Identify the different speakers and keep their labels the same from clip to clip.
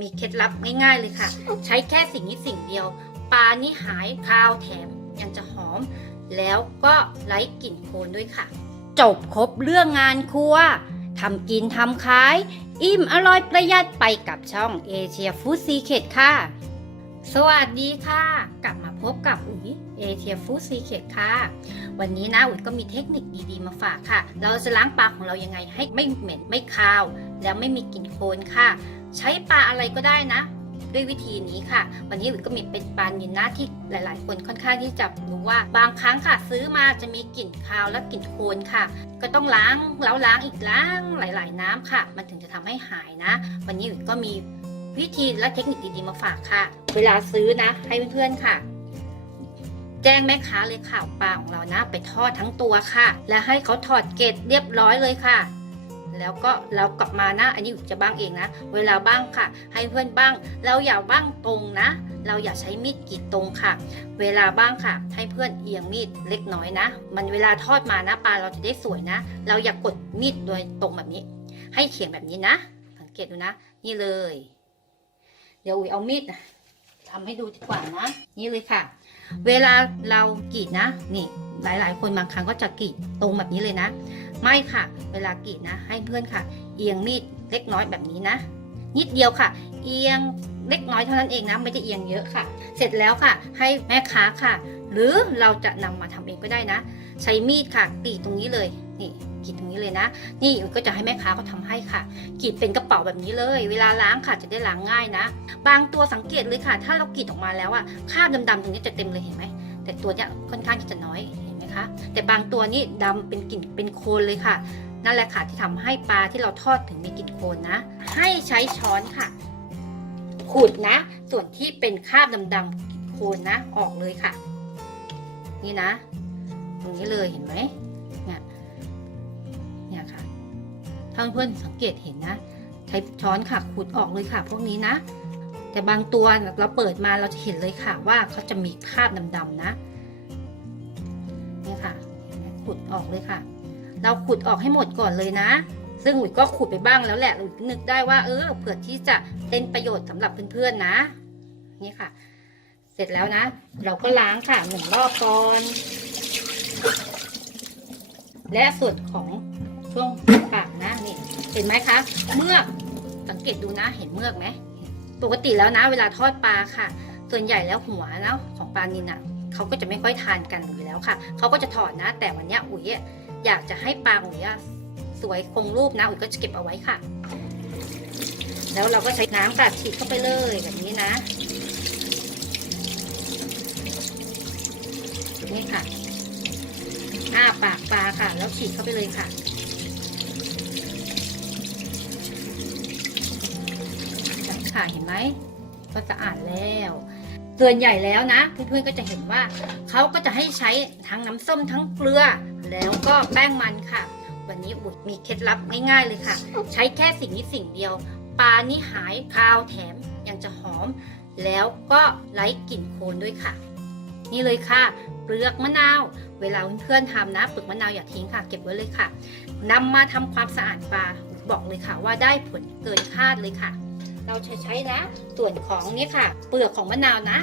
Speaker 1: มีเคล็ดลับง่ายๆเลยค่ะ ใช้แค่สิ่งนี้สิ่งเดียว ปลานี่หายคาวแถมยังจะหอม แล้วก็ไร้กลิ่นโคลนด้วยค่ะ จบครบเรื่องงานครัวทำกินทำขาย อิ่มอร่อยประหยัดไปกับช่องเอเชียฟู้ดซีเคทค่ะ สวัสดีค่ะ กลับมาพบกับอุ๋ยเอเชียฟู้ดซีเคทค่ะ วันนี้นะอุ๋ยก็มีเทคนิคดีๆมาฝากค่ะ เราจะล้างปลาของเรายังไงให้ไม่เหม็นไม่คาว แล้วไม่มีกลิ่นโคลนค่ะ ใช้ปลาอะไรก็ได้นะ ด้วยวิธีนี้ค่ะ วันนี้อุ๋ยก็มีเป็นปลานินนะที่หลาย ๆ คนค่อนข้างที่จะรู้ว่าบางครั้งค่ะ ซื้อมาจะมีกลิ่นคาวและกลิ่นโคลนค่ะ ก็ต้องล้างแล้วล้างอีกล้างหลาย ๆ น้ำค่ะ มันถึงจะทำให้หายนะ วันนี้อุ๋ยก็มีวิธีและเทคนิคดี ๆ มาฝากค่ะ เวลาซื้อนะ ให้เพื่อน ๆ ค่ะแจ้งแม่ค้าเลยค่ะปลาของเรานะ ไปทอดทั้งตัวค่ะ และให้เขาถอดเกล็ดเรียบร้อยเลยค่ะ แล้วก็เรากลับมานะ อันนี้อุ๋ยจะบ้างเองนะ เวลาบ้างค่ะ ให้เพื่อนบ้าง เราอย่าบ้างตรงนะ เราอย่าใช้มีดกรีดตรงค่ะ เวลาบ้างค่ะ ให้เพื่อนเอียงมีดเล็กน้อยนะ มันเวลาทอดมานะปลาเราจะได้สวยนะ เราอย่ากกดมีดโดยตรงแบบนี้ ให้เขียงแบบนี้นะ สังเกตดูนะ นี่เลย เดี๋ยวอุ๋ยเอามีดนะทำให้ดูดีกว่านะ นี่เลยค่ะ เวลาเรากรีดนะ นี่ หลายๆ คนบางครั้งก็จะกรีดตรงแบบนี้เลยนะ ไม่ค่ะ เวลากรีดนะ ให้เพื่อนค่ะ เอียงมีดเล็กน้อยแบบนี้นะ นิดเดียวค่ะ เอียงเล็กน้อยเท่านั้นเองนะไม่ได้เอียงเยอะค่ะ เสร็จแล้วค่ะ ให้แม่ค้าค่ะ หรือเราจะนำมาทำเองก็ได้นะ ใช้มีดค่ะกรีดตรงนี้เลยนี่กรีดตรงนี้เลยนะ นี่ก็จะให้แม่ค้าเขาทำให้ค่ะกรีดเป็นกระเป๋าแบบนี้เลย เวลาล้างค่ะจะได้ล้างง่ายนะ บางตัวสังเกตเลยค่ะ ถ้าเรากรีดออกมาแล้วอะคราบดำๆตรงนี้จะเต็มเลยเห็นไหมแต่ตัวเนี้ยค่อนข้างที่จะน้อย นไหมคะ แต่บางตัวนี่ดำเป็นกลิ่นเป็นโคลนเลยค่ะ นั่นแหละค่ะที่ทำให้ปลาที่เราทอดถึงมีกลิ่นโคลนนะ ให้ใช้ช้อนค่ะขูดนะ ส่วนที่เป็นคราบดำๆกลิ่นโคลนนะออกเลยค่ะ นี่นะตรงนี้เลยเห็นไหมเนี่ยเนี่ยค่ะถ้าเพื่อนสังเกตเห็นนะ ใช้ช้อนค่ะขูดออกเลยค่ะ พวกนี้นะ แต่บางตัวเราเปิดมาเราจะเห็นเลยค่ะว่าเขาจะมีคราบดำๆนะ ขุดออกเลยค่ะ เราขุดออกให้หมดก่อนเลยนะ ซึ่งอุ๋ยก็ขุดไปบ้างแล้วแหละอุ๋ยนึกได้ว่าเออเผื่อที่จะเป็นประโยชน์สำหรับเพื่อนๆนะ นี่ค่ะ เสร็จแล้วนะ เราก็ล้างค่ะหนึ่งรอบก่อนและส่วนของช่วงปากนะนี่เห็นไหมคะ เมือกสังเกตดูนะเห็นเมือกไหมปกติแล้วนะ เวลาทอดปลาค่ะ ส่วนใหญ่แล้วหัวนะของปลานินอะ เขาก็จะไม่ค่อยทานกันอยู่แล้วค่ะเขาก็จะถอดนะ แต่วันนี้อุ๋ยอยากจะให้ปลาอุ๋ยสวยคงรูปนะอุ๋ยก็จะเก็บเอาไว้ค่ะ แล้วเราก็ใช้น้ำกัดฉีดเข้าไปเลยแบบนี้นะนี่ค่ะอ้าปากปลาค่ะ แล้วฉีดเข้าไปเลยค่ะค่ะเห็นไหมก็สะอาดแล้ว ส่วนใหญ่แล้วนะเพื่อนๆก็จะเห็นว่าเขาก็จะให้ใช้ทั้งน้ำส้มทั้งเกลือ แล้วก็แป้งมันค่ะ วันนี้บุ๋ยมีเคล็ดลับง่ายๆเลยค่ะ ใช้แค่สิ่งนี้สิ่งเดียว ปลานี่หายคาวแถมยังจะหอม แล้วก็ไร้กลิ่นโคลนด้วยค่ะ นี่เลยค่ะเปลือกมะนาว เวลาเพื่อนๆทำนะเปลือกมะนาวอย่าทิ้งค่ะ เก็บไว้เลยค่ะนำมาทำความสะอาดปลาบอกเลยค่ะ ว่าได้ผลเกินคาดเลยค่ะ เราจะใช้นะ ส่วนของนี่ค่ะ เปลือกของมะนาวนะ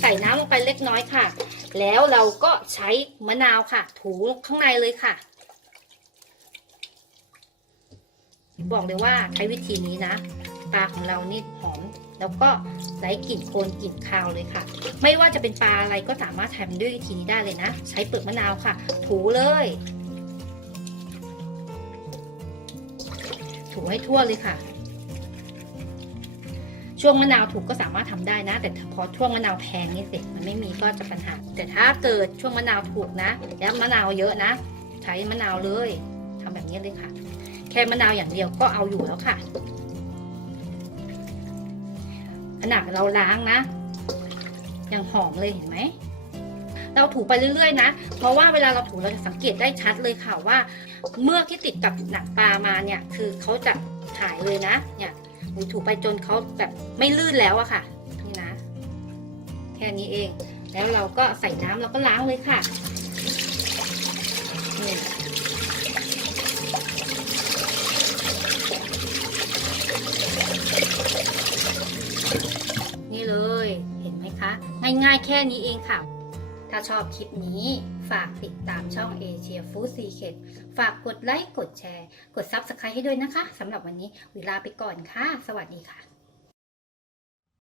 Speaker 1: ใส่น้ำลงไปเล็กน้อยค่ะ แล้วเราก็ใช้มะนาวค่ะ ถูข้างในเลยค่ะ บอกเลยว่าใช้วิธีนี้นะปลาของเรานี่หอม แล้วก็ไร้กลิ่นโคลนกลิ่นคาวเลยค่ะ ไม่ว่าจะเป็นปลาอะไรก็สามารถทำด้วยวิธีนี้ได้เลยนะ ใช้เปลือกมะนาวค่ะ ถูเลย ถูให้ทั่วเลยค่ะ ช่วงมะนาวถูกก็สามารถทำได้นะ แต่พอช่วงมะนาวแพงนี่สิมันไม่มีก็จะปัญหา แต่ถ้าเกิดช่วงมะนาวถูกนะ แล้วมะนาวเยอะนะ ใช้มะนาวเลยทำแบบนี้เลยค่ะ แค่มะนาวอย่างเดียวก็เอาอยู่แล้วค่ะขนาดเราล้างนะยังหอมเลยเห็นไหมเราถูไปเรื่อยๆนะ เพราะว่าเวลาเราถูเราจะสังเกตได้ชัดเลยค่ะว่า เมือกที่ติดกับหนังปลามาเนี่ย คือเขาจะหายเลยนะ เนี่ย ถูไปจนเขาแบบไม่ลื่นแล้วอะค่ะ นี่นะ แค่นี้เอง แล้วเราก็ใส่น้ำแล้วก็ล้างเลยค่ะนี่เลยเห็นไหมคะ ง่ายๆแค่นี้เองค่ะ ถ้าชอบคลิปนี้ฝากติดตามช่องเอ Asia Food Secret ฝากกดไลค์ กดแชร์ กดซับสไครต์ให้ด้วยนะคะสำหรับวันนี้เวลาไปก่อนค่ะ สวัสดีค่ะ